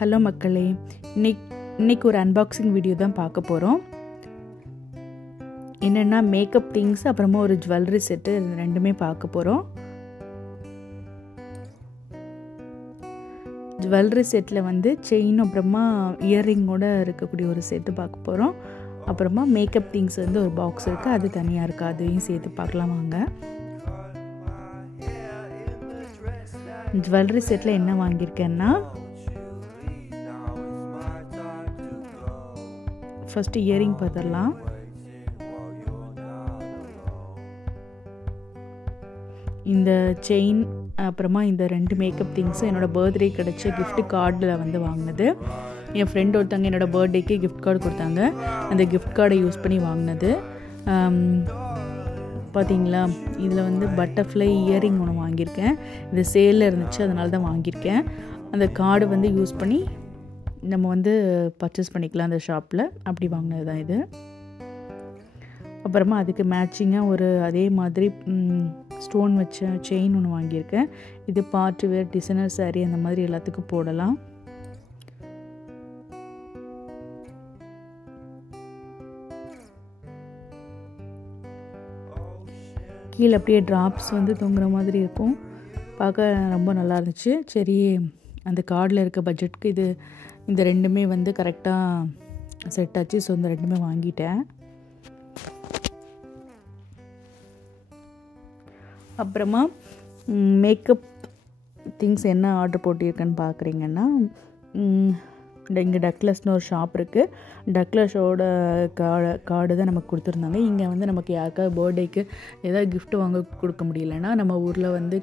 Hello மக்களே, இன்னைக்கு ஒரு அன்பாக்சிங் வீடியோ தான் பார்க்க போகிறோம். என்னென்னா மேக்கப் திங்ஸ் அப்புறமா ஒரு ஜுவல்லரி செட்டு ரெண்டுமே பார்க்க போகிறோம். ஜுவல்லரி செட்டில் வந்து செயின் அப்புறமா இயர்ரிங்கோட இருக்கக்கூடிய ஒரு செட்டு பார்க்க போகிறோம். அப்புறமா மேக்கப் திங்ஸ் வந்து ஒரு பாக்ஸ் இருக்குது, அது தனியாக இருக்குது, அதையும் சேர்த்து பார்க்கலாம் வாங்க. ஜுவல்லரி செட்டில் என்ன வாங்கியிருக்கேன்னா, ஃபஸ்ட்டு இயரிங் பார்த்துடலாம். இந்த செயின் அப்புறமா இந்த ரெண்டு மேக்கப் திங்ஸும் என்னோடய பர்த்டே கிடச்ச கிஃப்ட் கார்டில் வந்து வாங்கினது. என் ஃப்ரெண்ட் ஒருத்தவங்க என்னோடய பர்த்டேக்கு கிஃப்ட் கார்டு கொடுத்தாங்க, அந்த கிஃப்ட் கார்டை யூஸ் பண்ணி வாங்கினது. பார்த்தீங்களா, இதில் வந்து பட்டர்ஃப்ளை இயரிங் ஒன்று வாங்கியிருக்கேன். இது சேலில் இருந்துச்சு, அதனால தான் வாங்கியிருக்கேன். அந்த கார்டு வந்து யூஸ் பண்ணி நம்ம வந்து பர்ச்சேஸ் பண்ணிக்கலாம் அந்த ஷாப்பில், அப்படி வாங்கினது தான் இது. அப்புறமா அதுக்கு மேட்சிங்காக ஒரு அதே மாதிரி ஸ்டோன் வச்ச செயின் ஒன்று வாங்கியிருக்கேன். இது பார்ட்டி வேர், டிசைனர் சாரீ அந்த மாதிரி எல்லாத்துக்கும் போடலாம். கீழே அப்படியே ட்ராப்ஸ் வந்து தொங்குற மாதிரி இருக்கும், பார்க்க ரொம்ப நல்லா இருந்துச்சு. சரி, அந்த கார்டில் இருக்க பட்ஜெட்டுக்கு இந்த ரெண்டுமே வந்து கரெக்டாக செட் ஆச்சு. ஸோ இந்த ரெண்டுமே வாங்கிட்டேன். அப்புறமா மேக்கப் திங்ஸ் என்ன ஆர்டர் போட்டிருக்கேன்னு பார்க்குறீங்கன்னா, இங்கே டக்ளஸ்னு ஒரு ஷாப் இருக்குது. டக்ளஸோட கார்டு தான் நமக்கு கொடுத்துருந்தாங்க. இங்கே வந்து நமக்கு யாருக்காவது பர்த்டேக்கு ஏதாவது கிஃப்ட் வாங்க கொடுக்க முடியலன்னா நம்ம ஊரில் வந்து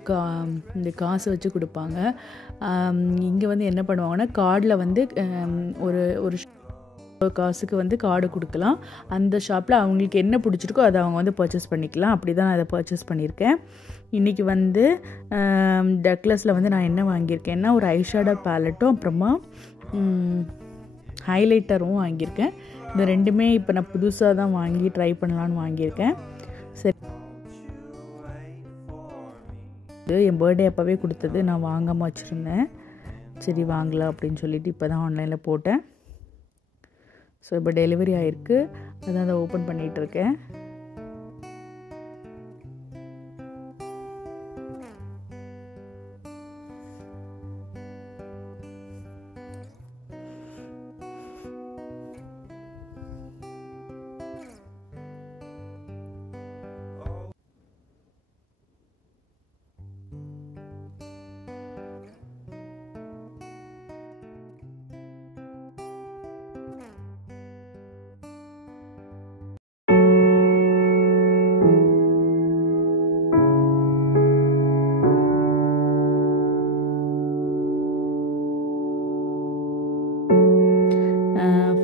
இந்த காசு வச்சு கொடுப்பாங்க. இங்கே வந்து என்ன பண்ணுவாங்கன்னா, கார்டில் வந்து ஒரு காசுக்கு வந்து கார்டு கொடுக்கலாம். அந்த ஷாப்பில் அவங்களுக்கு என்ன பிடிச்சிருக்கோ அதை அவங்க வந்து பர்ச்சேஸ் பண்ணிக்கலாம். அப்படி தான் நான் அதை பர்ச்சேஸ் பண்ணியிருக்கேன். இன்றைக்கி வந்து டக்ளஸில் வந்து நான் என்ன வாங்கியிருக்கேன்னா, ஒரு ஐஷேடோ பேலட்டும் அப்புறமா ஹைலைட்டரும் வாங்கியிருக்கேன். இந்த ரெண்டுமே இப்போ நான் புதுசாக தான் வாங்கி ட்ரை பண்ணலான்னு வாங்கியிருக்கேன். சரி, என் பர்த்டே அப்போவே கொடுத்தது, நான் வாங்காமல் வச்சுருந்தேன். சரி வாங்கலாம் அப்படின்னு சொல்லிட்டு இப்போ தான் ஆன்லைனில் போட்டேன். ஸோ இப்போ டெலிவரி ஆகிருக்கு, அதான் அதை ஓப்பன் பண்ணிகிட்ருக்கேன்.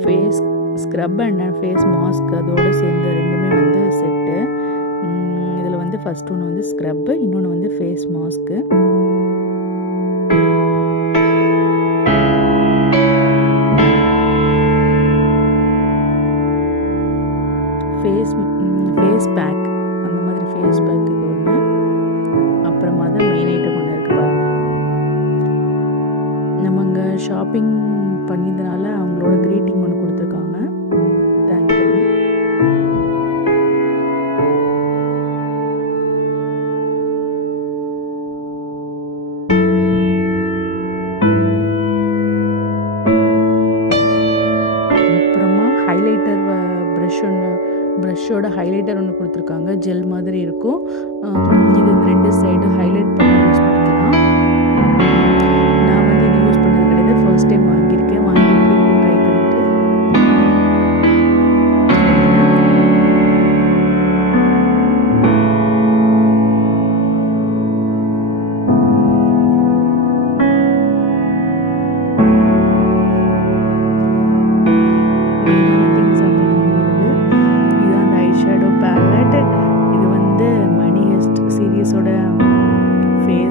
Face scrub and face mask அதோடு சேர்ந்து ரெண்டுமே வந்து செட்டு. இதில் வந்து ஃபஸ்ட் ஒன்று வந்து ஸ்க்ரப்பு, இன்னொன்று வந்து ஃபேஸ் மாஸ்க்கு. ஃபேஸ் பேக், அந்த மாதிரி ஃபேஸ் பேக் இது ஒன்று. அப்புறமா தான் மெயின் ஐட்டம் ஒன்று இருக்குது பாருங்க. நம்ம அங்கே ஷாப்பிங் பண்ணியதுனால அவங்களோட க்ரீட்டிங் ஒன்று கொடுத்துருக்காங்க. தேங்க்யூ. அப்புறமா ஹைலைட்டர் ப்ரஷோட ஹைலைட்டர் ஒன்று கொடுத்துருக்காங்க, ஜெல் மாதிரி இருக்கும். இது ரெண்டு சைடு ஹைலைட் பண்ணி யூஸ் பண்ணிக்கலாம். நான் வந்து இது யூஸ் பண்ணது கிடையாது, ஃபர்ஸ்ட் டைம் வாங்கியிருக்கேன். வாங்கி ட்ரை பண்ணிட்டு இதுதான் அந்த ஐஷேடோ பேலட். இது வந்து மணி ஹெஸ்ட் சீரீஸோட ஃபேஸ்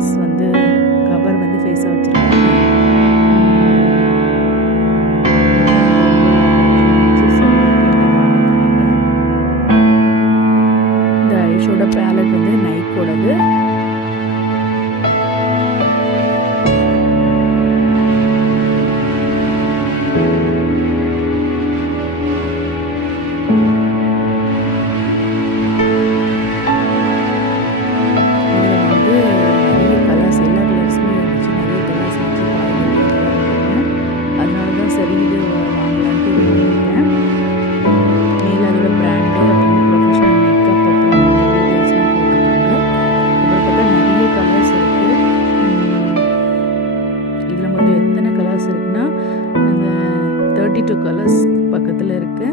32 கலர்ஸ் பக்கத்தில் இருக்குது.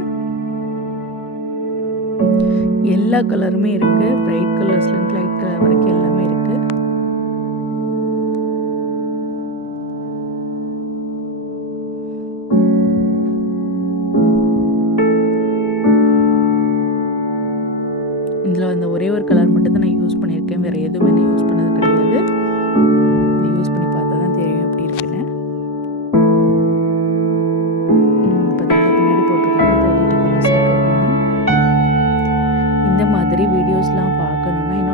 எல்லா கலருமே இருக்குது. பிரைட் கலர்ஸ்லேருந்து லைட் கலர் வரைக்கும் எல்லாமே இருக்குது. இதில் அந்த ஒரே ஒரு கலர் மட்டும் தான் நான் யூஸ் பண்ணியிருக்கேன். வேறு எதுவுமே நான் யூஸ் பண்ணது கிடையாது. இது யூஸ் பண்ணி பார்த்தா தான் தெரியும் எப்படி இருக்குன்னு. பின்னாடி போட்டிருக்காங்க 32 கலர்ஸ் இருக்குது அப்படின்னு. இந்த மாதிரி வீடியோஸ்லாம் பார்க்கணுன்னா